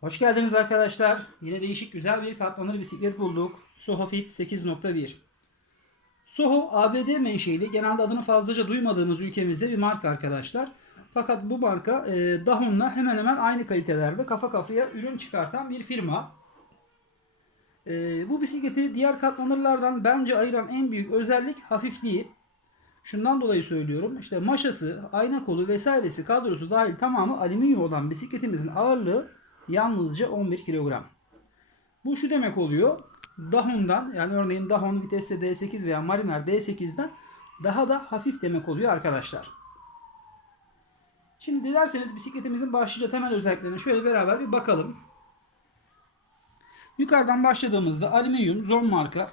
Hoş geldiniz arkadaşlar. Yine değişik güzel bir katlanır bisiklet bulduk. Soho Fit 8.1. Soho ABD menşeli genelde adını fazlaca duymadığımız ülkemizde bir marka arkadaşlar. Fakat bu marka e, Dahon'la hemen hemen aynı kalitelerde kafa kafaya ürün çıkartan bir firma. E, bu bisikleti diğer katlanırlardan bence ayıran en büyük özellik hafifliği. Şundan dolayı söylüyorum. İşte maşası, ayna kolu vesairesi kadrosu dahil tamamı alüminyum olan bisikletimizin ağırlığı yalnızca 11 kilogram. Bu şu demek oluyor. Dahon'dan yani örneğin Dahon Vitesse D8 veya Mariner D8'den daha da hafif demek oluyor arkadaşlar. Şimdi dilerseniz bisikletimizin başlıca temel özelliklerine şöyle beraber bir bakalım. Yukarıdan başladığımızda alüminyum Zon marka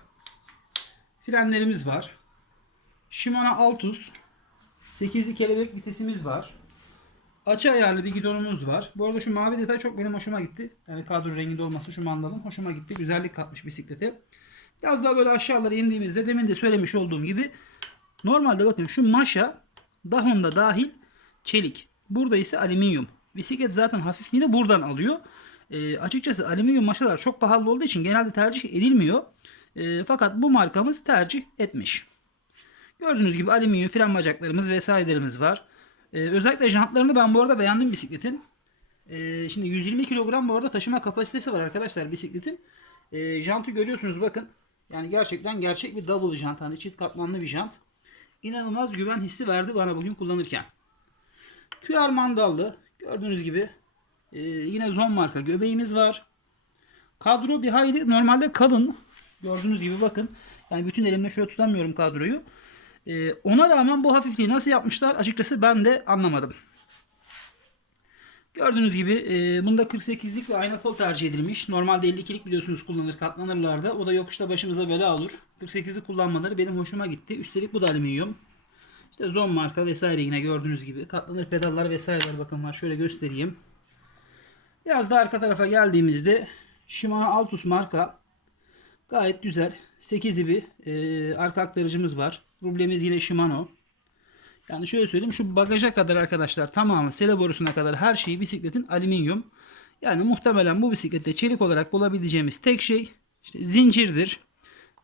frenlerimiz var. Shimano Altus 8'li kelebek vitesimiz var. Açı ayarlı bir gidonumuz var. Bu arada şu mavi detay çok benim hoşuma gitti. Yani kadro renginde olması şu mandalın hoşuma gitti. Güzellik katmış bisiklete. Biraz daha böyle aşağılara indiğimizde demin de söylemiş olduğum gibi normalde bakın şu maşa Dahon'da dahil çelik. Burada ise alüminyum. Bisiklet zaten hafifliğini buradan alıyor. E, açıkçası alüminyum maşalar çok pahalı olduğu için genelde tercih edilmiyor. E, fakat bu markamız tercih etmiş. Gördüğünüz gibi alüminyum fren bacaklarımız vesairelerimiz var. Ee, özellikle jantlarını ben bu arada beğendim bisikletin. Ee, şimdi 120 kilogram bu arada taşıma kapasitesi var arkadaşlar bisikletin. Ee, jantı görüyorsunuz bakın. Yani gerçekten gerçek bir double jant. Hani çift katmanlı bir jant. İnanılmaz güven hissi verdi bana bugün kullanırken. QR mandallı. Gördüğünüz gibi e, yine Zon marka göbeğimiz var. Kadro bir hayli normalde kalın. Gördüğünüz gibi bakın. Yani bütün elimle şöyle tutamıyorum kadroyu. Ee, ona rağmen bu hafifliği nasıl yapmışlar açıkçası ben de anlamadım. Gördüğünüz gibi e, bunda 48'lik ve ayna kol tercih edilmiş. Normalde 52'lik biliyorsunuz kullanır katlanırlarda. O da yokuşta başımıza bela olur. 48'lik kullanmaları benim hoşuma gitti. Üstelik bu da alüminyum. İşte Zon marka vesaire yine gördüğünüz gibi. Katlanır pedallar vesaireler bakın var. Şöyle göstereyim. Biraz da arka tarafa geldiğimizde Shimano Altus marka gayet güzel. 8 bir e, arka aktarıcımız var. Rublemiz yine Shimano. Yani şöyle söyleyeyim şu bagaja kadar arkadaşlar tamamı sele borusuna kadar her şeyi bisikletin alüminyum. Yani muhtemelen bu bisiklette çelik olarak bulabileceğimiz tek şey işte zincirdir.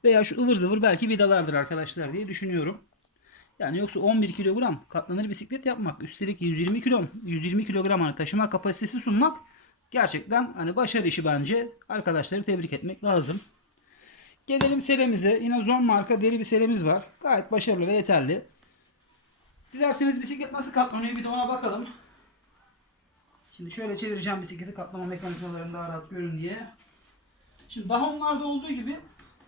Veya şu ıvır zıvır belki vidalardır arkadaşlar diye düşünüyorum. Yani yoksa 11 kilogram katlanır bisiklet yapmak, üstelik 120 kilo 120 kilogram hani taşıma kapasitesi sunmak gerçekten hani başarı işi bence. Arkadaşları tebrik etmek lazım. Gelelim selemize. Yine Zon marka deri bir selemiz var. Gayet başarılı ve yeterli. Dilerseniz bisiklet nasıl katlanıyor bir de ona bakalım. Şimdi şöyle çevireceğim bisikleti katlama mekanizmalarını daha rahat görün diye. Şimdi Dahon'larda olduğu gibi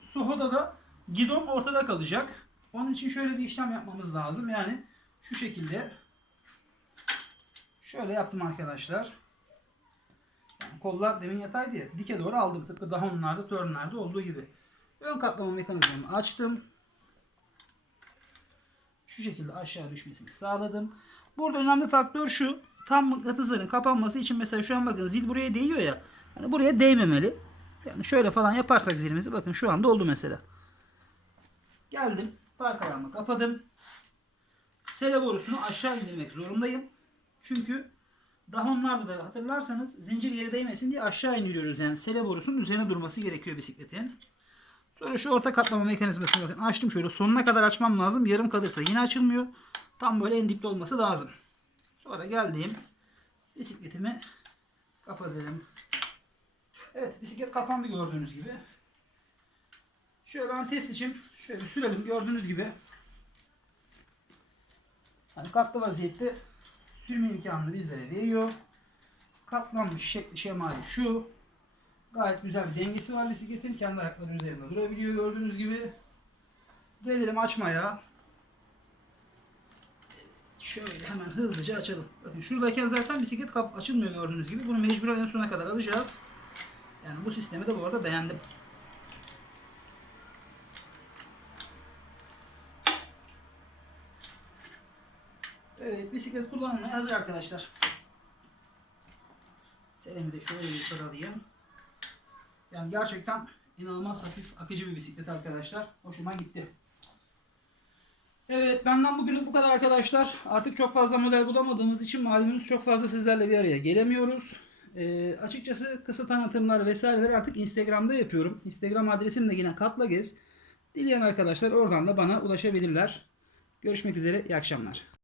Soho'da da gidon ortada kalacak. Onun için şöyle bir işlem yapmamız lazım. Yani şu şekilde şöyle yaptım arkadaşlar. Yani kollar demin yataydı ya. Dike doğru aldım. Tıpkı Dahon'larda, Turn'larda olduğu gibi. Ön katlama mekanizmamı açtım. Şu şekilde aşağı düşmesini sağladım. Burada önemli faktör şu. Tam mıknatısların kapanması için mesela şu an bakın zil buraya değiyor ya. Hani buraya değmemeli. Yani şöyle falan yaparsak zilimizi bakın şu anda oldu mesela. Geldim. Park ayağımı kapadım. Sele borusunu aşağı indirmek zorundayım. Çünkü Dahonlarda da hatırlarsanız zincir yere değmesin diye aşağı indiriyoruz. Yani sele borusunun üzerine durması gerekiyor bisikletin. Sonra şu orta katlama mekanizmasını bakın açtım şöyle sonuna kadar açmam lazım. Yarım kalırsa yine açılmıyor. Tam böyle en dipte olması lazım. Sonra geldiğim bisikletimi kapadım. Evet bisiklet kapandı gördüğünüz gibi. Şöyle ben test için şöyle sürelim gördüğünüz gibi. Hani katlı vaziyette sürme imkanını bizlere veriyor. Katlanmış şekli şemali şu. Gayet güzel bir dengesi var bisikletin. Kendi ayakları üzerinde durabiliyor gördüğünüz gibi. Gelelim açmaya. Şöyle hemen hızlıca açalım. Bakın şuradayken zaten bisiklet kap açılmıyor gördüğünüz gibi. Bunu mecburen en sona kadar alacağız. Yani bu sistemi de bu arada beğendim. Evet bisiklet kullanılmaya hazır arkadaşlar. Selemi de şöyle bir sıralayayım. Yani gerçekten inanılmaz hafif akıcı bir bisiklet arkadaşlar. Hoşuma gitti. Evet benden bugünlük bu kadar arkadaşlar. Artık çok fazla model bulamadığımız için malumunuz çok fazla sizlerle bir araya gelemiyoruz. Ee, açıkçası kısa tanıtımlar vesaireler artık Instagram'da yapıyorum. Instagram adresim de yine Katla Gez. Dileyen arkadaşlar oradan da bana ulaşabilirler. Görüşmek üzere. İyi akşamlar.